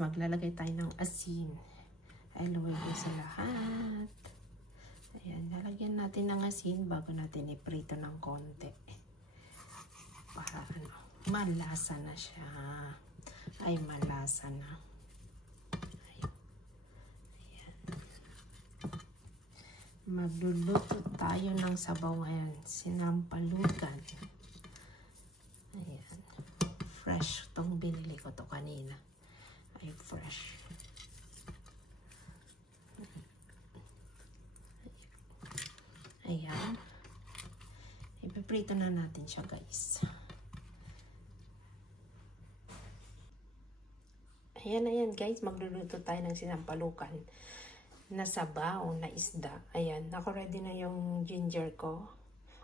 maglalagay tayo ng asin. Haluin ko sa lahat. Ayan, lalagyan natin ng asin bago natin iprito ng konti. Para malasa na siya. Ay, malasa na. Ayan. Magluluto tayo ng sabaw ngayon. Sinampalukan. Ayan. Fresh. Itong binili ko to kanina. Ay, fresh. Ayan. Ipiprito na natin siya, guys. Ayan, guys. Magluluto tayo ng sinampalukan na sabaw na isda. Ayan. Naka-ready na yung ginger ko,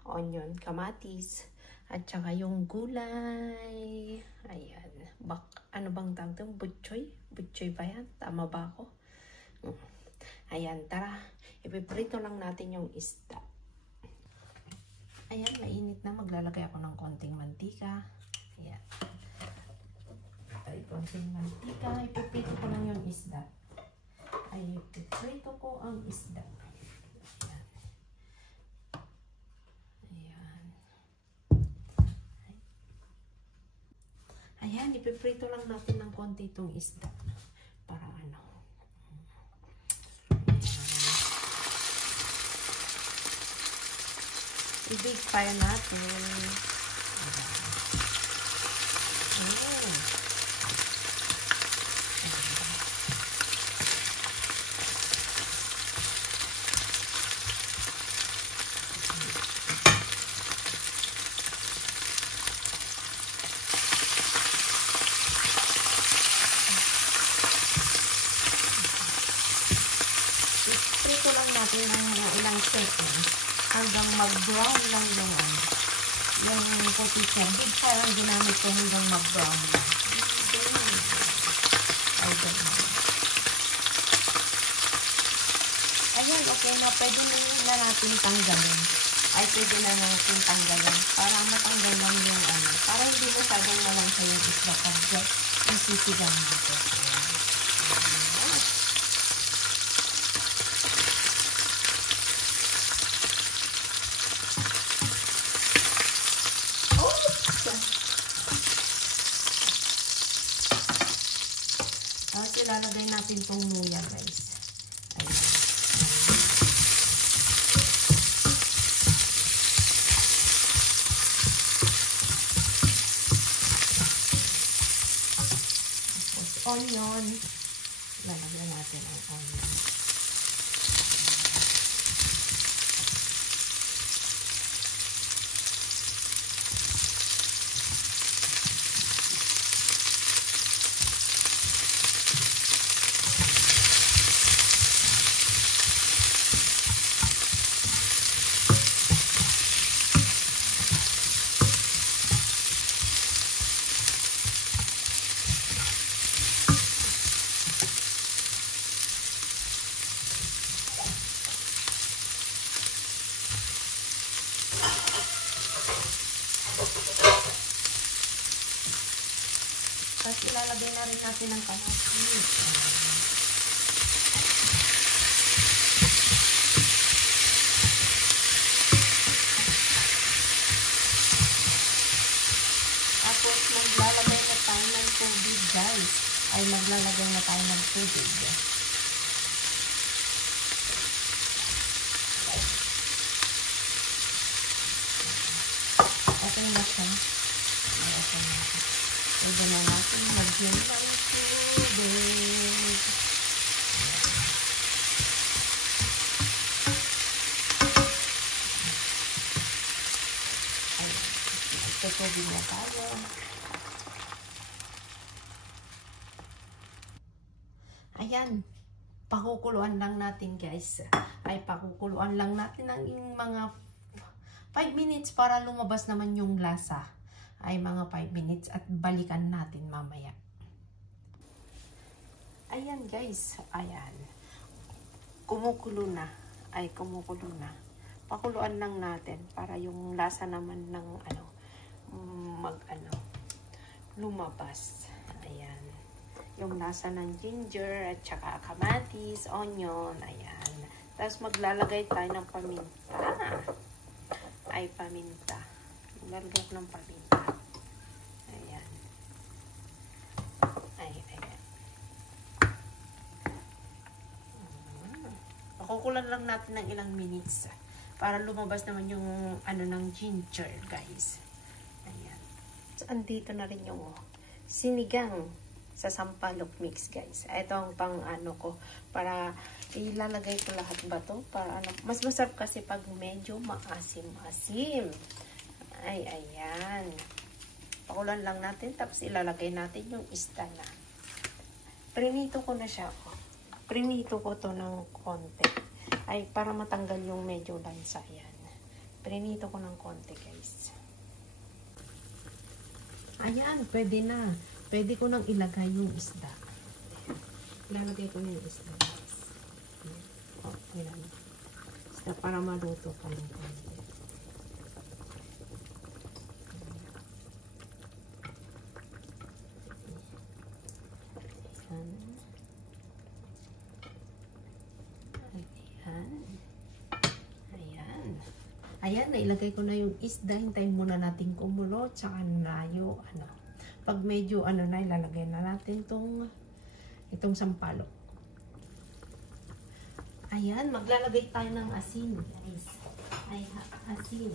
onion, kamatis, at saka yung gulay. Ayan. Ano bang tawag ito? Butchoy? Butchoy ba yan? Tama ba ako? Ayan. Tara. Ipiprito lang natin yung isda. Ayan, mainit na. Maglalagay ako ng konting mantika. Ayan. Ay, konting mantika. Ipiprito ko lang yung isda. Ay, ipiprito ko ang isda. Ayan. Ayan, ipiprito lang natin ng konti itong isda. Para ano. I-bake fire natin. I-prito lang natin ng ilang seconds. Hanggang mag-brown lang yung position. Big fire ang ginamit ko hanggang mag-brown lang. Ayan, okay na. Pwede na natin tanggalin. Ay, pwede na natin tanggalin. Para matanggal lang yung ano. Para hindi masyadong malansya yung isla pag isisigang natin. Ilalagay natin itong luya, guys. Ayan. Tapos onion. Ilalagay natin ang onion. Tapos ilalagay na rin natin ang kamatis. Tapos maglalagay na tayo ng tubig, guys. Ay maglalagay na tayo ng tubig. Okay na siya. Okay na siya. Pwede na natin magyan ng tubig. Ayan. Magtutubig na tayo. Ayan. Pakukuluan lang natin, guys. Ay, pakukuluan lang natin ng mga 5 minutes para lumabas naman yung lasa. Ay mga 5 minutes at balikan natin mamaya. Ayan, guys. Ayan. Kumukulo na. Ay, kumukulo na. Pakuluan lang natin para yung lasa naman ng lumabas. Ayan. yung lasa ng ginger at saka kamatis, onion. Ayan. Tapos maglalagay tayo ng paminta. Ay, paminta. Maglalagay ko ng paminta. Ayan. Ayan. Pakukulan lang natin ng ilang minutes para lumabas naman yung ano ng ginger, guys. Ayan. So, andito na rin yung sinigang sa sampalok mix, guys. Ito ang pang ano ko para ilalagay ko lahat ba to para ano, mas masarap kasi pag medyo maasim-asim. Ay, ayan. Pakulan lang natin tapos ilalagay natin yung isda na. Prinito ko na siya. Prinito ko to ng konti. Ay, para matanggal yung medyo lansa. Yan. Prinito ko ng konti, guys. Ayan, pwede na. Pwede ko nang ilagay yung isda. Ilalagay ko na yung isda, guys. Ayan. Isda para maluto pa ng konti. Ayan, nailagay ko na yung isda. Hintayin muna natin kumulo. Tsaka layo, ano. Pag medyo, ano na, ilalagay na natin itong sampalok. Ayan, maglalagay tayo ng asin, guys. Ay, asin.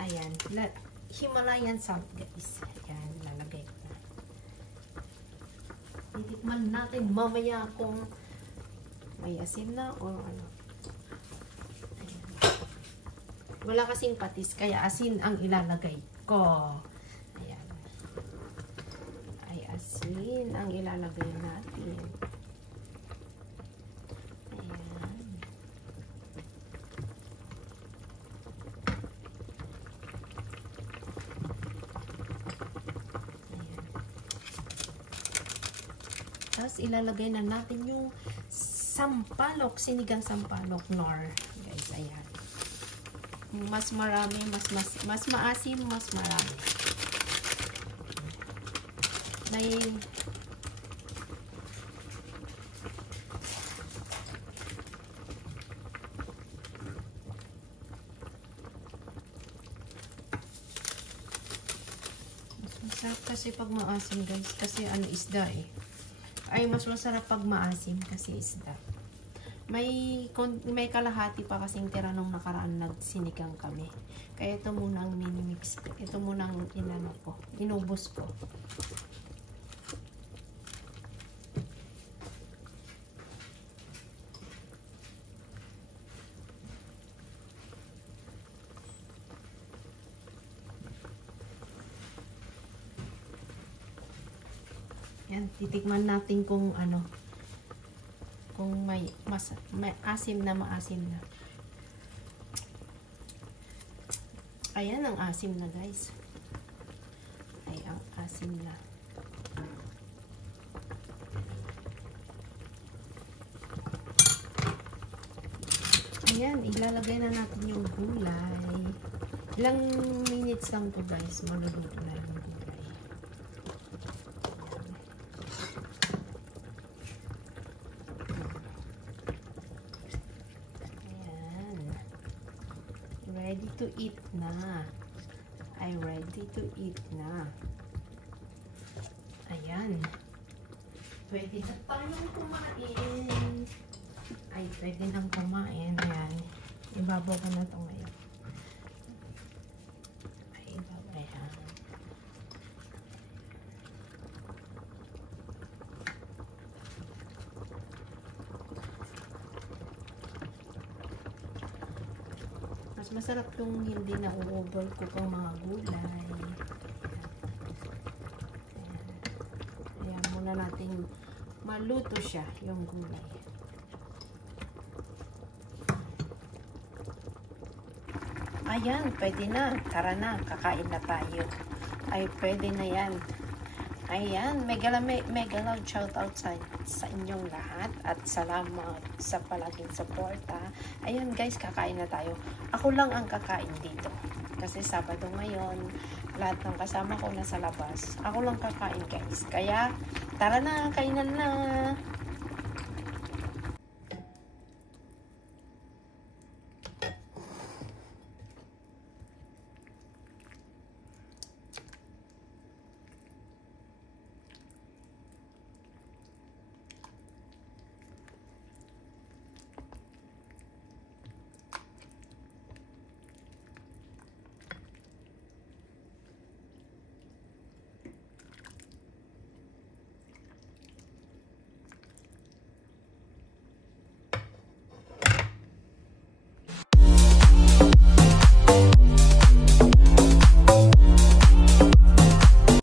Ayan, Himalayan salt, guys. Ayan, lalagay ko na. Titikman natin mamaya kung may asin na o ano. Wala kasing patis, kaya asin ang ilalagay ko. Ayan. Ay, asin ang ilalagay natin. Ayan. Ayan. Tapos, ilalagay na natin yung sampalok, sinigang sampalok nor. Guys, ayan. Mas marami, mas maasim, mas marami. May masarap kasi pag maasim, guys, kasi ano, isda eh. Ay, mas masarap pag maasim kasi isda. May kalahati pa kasing tira nung nakaraan nagsinigang kami. Kaya ito muna ang mini-mix ko. Ito muna ang inubos ko. Yan, titikman natin kung ano, kung may asim na, maasim na. Ayan, ang asim na, guys. Ay, ang asim na. Ayan, ilalagay na natin yung gulay. Ilang minutes lang to, guys. Maluluto na yung gulay. Ready to eat na. Ay, ready to eat na. Ayan. Pwede na tayong kumain. Ay, pwede nang kumain. Ayan. Ibabaw ko na ito ngayon. Ay, ibabaw. Ayan. Mas masarap yung hindi na overcook ang mga gulay. Ayan, muna natin maluto siya, yung gulay. Ayan, pwede na. Tara na, kakain na tayo. Ay, pwede na yan. Ayan, mega loud shoutout sa inyong lahat at salamat sa palaging suporta. Ayan guys, kakain na tayo. Ako lang ang kakain dito. Kasi Sabado ngayon, lahat ng kasama ko nasa labas. Ako lang kakain guys. Kaya, tara na, kainan na!